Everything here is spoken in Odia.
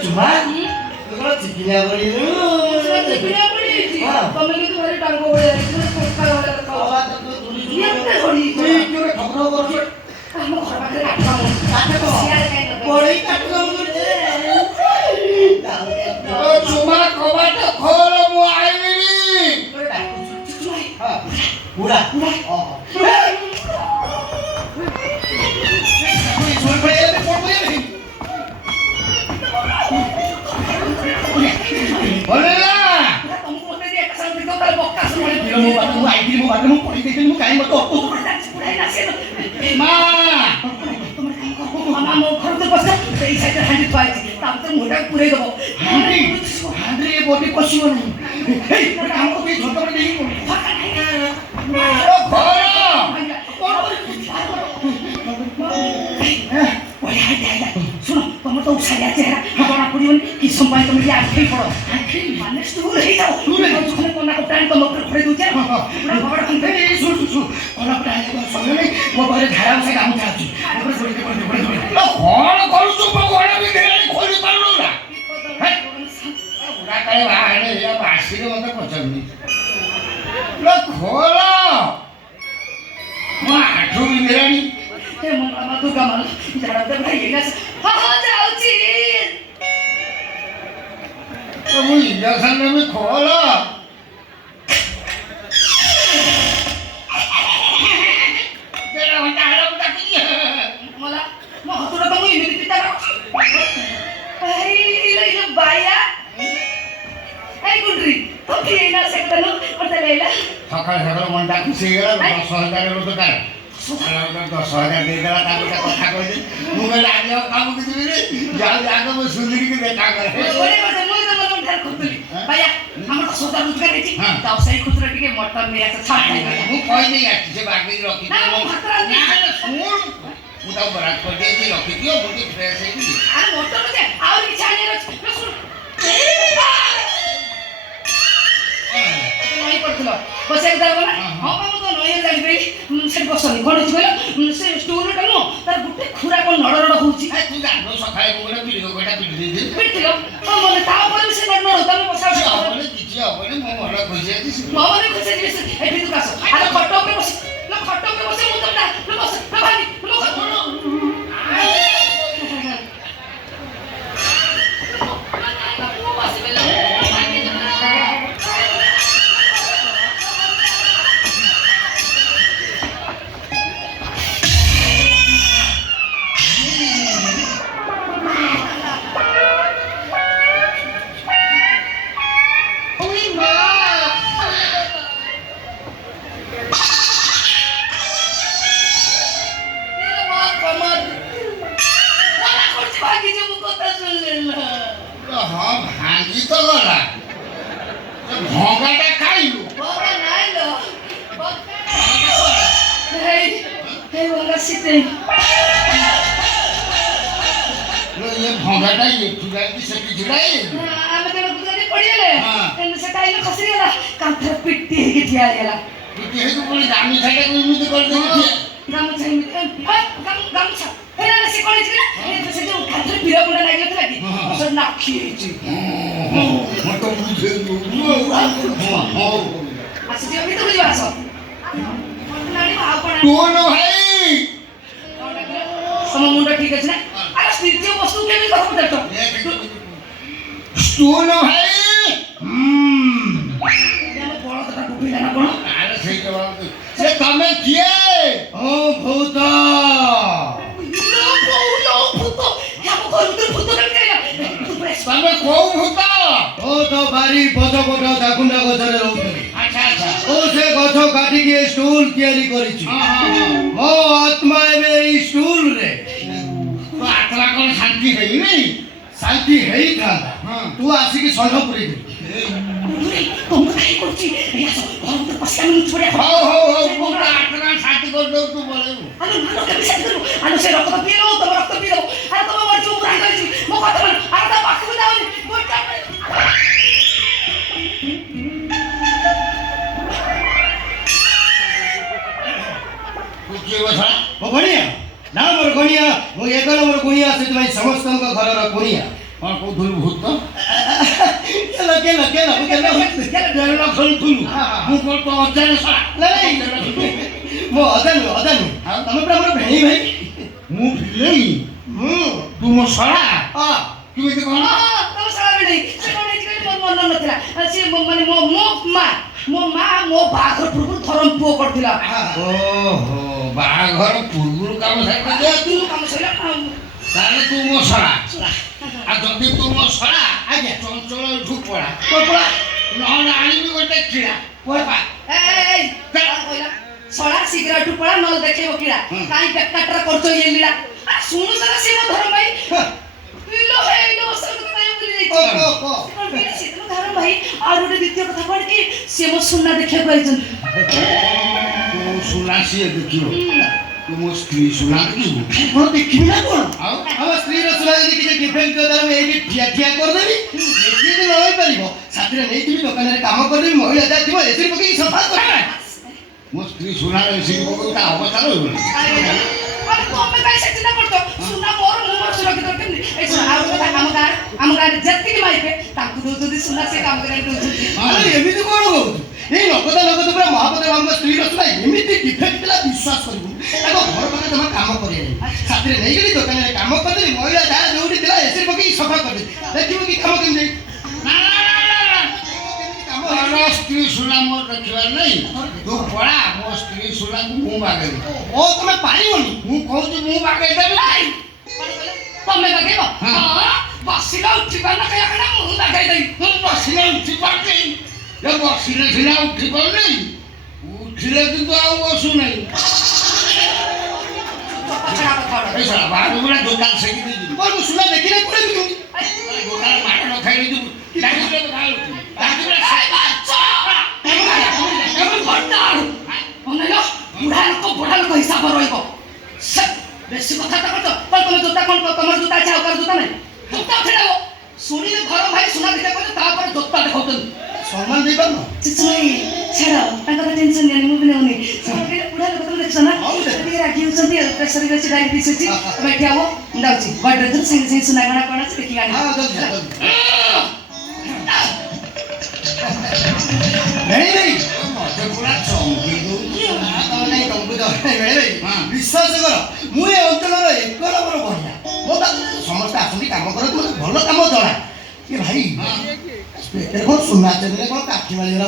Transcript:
cuma kalau cikinya beli dulu. Cikinya beli sih. Kamu itu hari tanggo beli itu kalau ada kau. Dia pun beli. Itu udah kamu tahu. Kamu kalau pakai kamu. Ada kok. Boleh kamu dulu. cuma kau baca kalau mau ini. Udah. Oh. Boleh lah. Kamu mau dia kesal itu kalau bokas semua. Mau ID mau politik mau kain betul. Ma. Mama mau ঘর তো বসে এই সাইডে হাঁড়ি পাইছি তারপর মোটা পুরে দেবো হাঁড়ি বডি পশিব না এই কাম করতে ছোট করে দেখি ফাঁকা নাই ও ঘর। ওই হাঁড়ি হাঁড়ি শুনো তোমার তো উৎসাহ আছে জনা পড়িবনি কি সময় তুমি কি আখেই পড়ো আখেই মানে দূর হয়ে যাও দূর যখন কোনা কোটান তোমার উপরে ঘরে দুছে পুরা ঘর খুলতে এই শুন কোনা কোটা সঙ্গে নেই মো ঘরে ধারা বসে কাম চাচ্ছি উপরে পড়ে ঘর করছো ঘর আমি দেখে খোলি পারলো না। বুড়া কালে বাহারে বাসির মতো পচাবনি খোল মো আঠু বিরানি হে মামা তো কামাল যারা তো ভাই গেছে হা যাচ্ছি তুমি ইঞ্জেকশন নেবে খোল मला मग तुला तर मी इमिडिएटली त्याला इला बाया এই গুন্ডরি তো কি না সেকতানো ওটা লাইলা সকাল সকাল মনটা খুশি হয়ে গেল 10,000 মতো টাকা সকাল 10,000 দিয়ে দেওয়া তাকে কথা কই দিন মোবাইল আগে কামু কিছু রে যাও আগে মই সুন্দরীকে দেখা করে ওরে কথা মই তো মন ধার করতেলি ভাইয়া আমার তো সোজা রোজগার হইছি তাও সেই খুচরা টিকে মটন নিয়ে আসে ছাড় নাই মু কই দেই আসছে সে বাকি রকি না ভাতরা না শুন মু তাও বরাত করে দিয়েছি রকি দিও বুটি ফ্রেশ হয়ে গেলি আর মটন যে আর কিছু আনি না শুন নই করছিল বসে একদম না হ্যাঁ আমি তো নই জানি পেলি সে বসনি কোন হইছে কইলো সে স্টুল কানো তার গুটে খুরা কোন নড়ড় হউছি এই তুই জানো সকালে কোটা পিড়ি কোটা পিড়ি দিদি পিটছিল ও মনে তাও বলে সে নড়ড় তুমি বসা বলে কিছু হবে না মো মনে খুশি আছিস মামানে খুশি দিস এই ভিতর কাছো আর খট উপরে বসে না খট উপরে বসে মু তোমরা না বসে না ভাবি না হ্যাঁ ভাঙি তো গলা ভঙ্গাটা খাইলু বাবা নাইলো এই এই ওরা সিতে ये भंगाटा ये तुझा की सकी जुलाई ଆମେ ତେଣୁ ବୁଝାଲି ପଡ଼ିଗଲେ ସେଟା ଇଲେ ଖସିଗଲା କାନ୍ଥରେ ପିଟି ହେଇକି ଠିଆ ହେଇଗଲା ପିଟି ହେଇକି ପୁଣି ଦାମି ଖାଇଟାକୁ ଏମିତି କରିଦେଇକି ଗାମୁଛା ଏମିତି ଗାମୁଛା ହେରା ସେ କରିଛି ନା ସେ ଯୋଉ କାନ୍ଥରେ ପିର ଗୁଣ୍ଡା ଲାଗିଥିଲା କି ସବୁ ନାଖି ହେଇଛି ମତ ବୁଝେ ଆସିଯିବ ଭିତରକୁ ଯିବ ଆସ ଆଉ କଣ ଟୁନ ଭାଇ ତମ ମୁଣ୍ଡ ଠିକ ଅଛି ନା ଆରେ ସ୍ଥିର ବସ୍ତୁ କେମିତି କଥା ପଚାରୁଛ ଟୁନ ଭାଇ ବଳଦଟା ଡୁବିଲା ନା କଣ ଆରେ ସେଇ ସେ ତମେ କିଏ ଓ ଭୂତ ତମେ କୋଉ ଭୂତ ଓ ତ ବାରି ପଛପଟ ଦାକୁଣ୍ଡା ଗଛରେ ରହୁଥିଲି ଆଚ୍ଛା ଆଚ୍ଛା ଓ ସେ ଗଛ କାଟିକି ଷ୍ଟୁଲ ତିଆରି କରିଛି ମୋ ଆତ୍ମା ଏବେ ଏଇ ଷ୍ଟୁଲରେ ତ ଆତ୍ମା କଣ ଶାନ୍ତି ହେଇନି ଶାନ୍ତି ହେଇଥାନ୍ତା ତୁ ଆସିକି ଷଣ୍ଢ ପୁରେଇଦେଲୁ ହଉ ହଉ ହଉ ମୁଁ ତ ଆତ୍ମା ଶାନ୍ତି କରିଦେଉ ତୁ ବୋଲେବୁ ସେ ରକ୍ତ ପିଏ ତମ ରକ୍ତ ପିଏ ଆରେ ତମ ମରିଛୁ ମୁଁ ରାଗିଛି ମୋ କଥା ମାନ ଆରେ ତା ପାଖକୁ ଯାଉନି ତୁ କିଏ ବସା ମୋ ଗଣିଆ ନା ମୋର ଗଣିଆ ମୁଁ ଏକ ନମ୍ବର ଗୁଣିଆ ସେଥିପାଇଁ ସମସ୍ତଙ୍କ ଘରର ଗୁଣିଆ କ'ଣ କହୁଥିଲୁ ଭୂତ କେଲ କେଲ କେଲ କେଲ ଦେଢ଼ ଖେଳୁଥିଲୁ ମୁଁ କ'ଣ ତ ଅଜାଣେ ଶଳା ନାଇଁ ମୋ ଅଦା ନୁହଁ ତମେ ପୁରା ମୋର ଭେଣୀ ଭାଇ ମୁଁ ଭିଲେଇ ତୁ ମୋ ଶଳା କେମିତି କ'ଣ ତମ ସାରା ବି ନେଇ ସେ କ'ଣ ହେଇଛି କହିଲେ ମୋର ମନ ନଥିଲା ସେ ମାନେ ମୋ ମା ମୋ ବାହାଘର ପୂର୍ବରୁ ଧରମ ପୁଅ କରିଥିଲା ଓହୋ ବାହାଘର ପୂର୍ବରୁ କାମ ସାରିଲା ତୁ କାମ ସରିଲା ତାହେଲେ ତୁ ମୋ ଶଳା ଆଉ ଯଦି ତୁ ମୋ ଶଳା ଆଜ୍ଞା ଚଞ୍ଚଳ ଏଠୁ ପଳା ପଳା ନହେଲେ ଆଣିବି ଗୋଟେ କିଳା ସଳା ଶୀଘ୍ର ଏଠୁ ପଳା ନହେଲେ ଦେଖେଇବ କିଳା କାହିଁ ବେକାରଟା କରୁଛ ଇଏ ଲୀଳା ଶୁଣୁ ତାରା ସେ ମୋ ଧରମ ଭାଇ ଇଲୋ ହେଇଲୋ ଅସଲ କଥା କାହିଁ ଭୁଲି ଯାଇଛି ଧରମ ଭାଇ ଆଉ ଗୋଟେ ଦ୍ୱିତୀୟ କଥା କଣ କି ସେ ମୋ ସୁନା ଦେଖିବାକୁ ଆଇଛନ୍ତି ତୁ ସୁନା ସିଏ ଦେଖିବ ତୁ ମୋ ସ୍ତ୍ରୀ ସୁନା ଦେଖିବୁ କ'ଣ ଦେଖିବି ନା କ'ଣ ଆଉ ଆମ ସ୍ତ୍ରୀର ସୁନା ଯଦି କିଛି ଡିଫେକ୍ଟ ତାର ମୁଁ ଏଇଠି ଠିଆ କରିଦେବି ଏଠି ଯଦି ନ ହେଇପାରିବ ସାଥିରେ ନେଇଥିବି ଦୋକାନରେ କାମ କରିଦେବି ମହିଳା ଯାହା ଥିବ ଏଥିରେ ପକେଇକି ସଫା କରିବି ମୋ ସ୍ତ୍ରୀ ସୁନା ଏସିକି ପକଉ ତା ଅବସ୍ଥା ରହିବନି আরে তুমি কাই সেটা না করতো সুনা মোর মোর সুনা কি দরকার নেই এই সুনা আর কথা ଆମ ଗାଁରେ ଯେତିକି ମାଇପେ ତାଙ୍କୁ ଦଉଛନ୍ତି ସୁନା ସେ କାମ କରିବାକୁ ଦଉଛନ୍ତି ଆରେ ଏମିତି କ'ଣ କହୁଛୁ ଏଇ ନଗଦ ପୁରା ମହାପତି ବାବୁଙ୍କ ସ୍ତ୍ରୀର ସୁନା ଏମିତି ଡିଫେକ୍ଟ ଥିଲା ବିଶ୍ୱାସ କରିବୁ ତାଙ୍କ ଘର ପାଖରେ ଜମା କାମ କରିବେନି ସାଥିରେ ନେଇଗଲି ଦୋକାନରେ କାମ କରିଦେଲି ମହିଳା ଯାହା ଯୋଉଠି ଥିଲା ଏସିରେ ପକେଇକି ସଫା କରିଦେଲି ଦେଖିବୁ କି କାମ କେମିତି ମୋ ସ୍ତ୍ରୀ ସୁନା ମୋର ଦେଖିବାର ନାହିଁ ତୁ ପଳା ମୋ ସ୍ତ୍ରୀ ସୁନାକୁ ମୁଁ ବାଗେଇବି ଓ ତମେ ପାରିବନି ମୁଁ କହୁଛି ମୁଁ ବାଗେଇ ଦେବି ତମେ ଲଗେଇବ ବସିଲା ଉଠିବା ନା କହିବା କଥା ମୁଁ ଲଗେଇ ଦେବି ତୁ ବସିଲେ ଉଠି ପାରୁନି ଏ ବସିଲେ ସିନା ଉଠି ପାରୁନି ଉଠିଲେ କିନ୍ତୁ ଆଉ ବସୁନାହିଁ এই শালা বাহাদুর গুলা দোকান সেকি দিয়ে দিবি ମୁଁ ସୁନା ଦେଖିଲେ କୋଉଠି ଯିବୁ দোকান মাঠ ন খাইলে দিব ডাকিলে তো ভালো ডাকিলে ବୁଢା ଲୋକ ହିସାବ ରହିବ ବେଶୀ କଥାଟା କରୁଛ କ'ଣ ତମେ ଜୋତା କ'ଣ ତମର ଜୋତା ଅଛି ଆଉ କାହାର ଜୋତା ନାହିଁ ଜୋତା ଫେରାବ ଶୁଣିଲେ ଘର ଭାଇ ସୁନା ଦେଖିବା କହିଲେ ତାପରେ ଜୋତା ଦେଖାଉଛନ୍ତି ସମ୍ମାନ ଦେଇପାରୁନ ଚିଚୁଭାଇ ଛାଡ଼ ତାଙ୍କ କଥା ଟେନସନ୍ ନିଅନି ମୁଁ ବି ନେଉନି ବୁଢା ଲୋକ ତମେ ଦେଖୁଛ ନା ଟିକେ ରାଗି ହେଉଛନ୍ତି ପ୍ରେସର ବି ଅଛି ଡାଇବେଟିସ୍ ଅଛି ତମେ ଏଠି ଆବ ମୁଁ ଯାଉଛି ଗଡ଼ରେଜ ସାଙ୍ଗେ ସାଙ୍ଗେ ସୁନା ଗଣା କ'ଣ ଅଛି ଦେଖିକି ଆଣି ମତେ ପୁରା ଚମକି ଦଉଛି ବିଶ୍ୱାସ କର ମୁଁ ଏ ଅଞ୍ଚଳର ଏକ ନମ୍ବର ବଢିଆ ମୋ ପାଖରେ ସମସ୍ତେ ଆସନ୍ତି କାମ କରନ୍ତି ମୋତେ ଭଲ କାମ ଜଣା ଏ ଭାଇ ସୁନା ଚେନରେ କ'ଣ କାଠି ମାରିଗଲା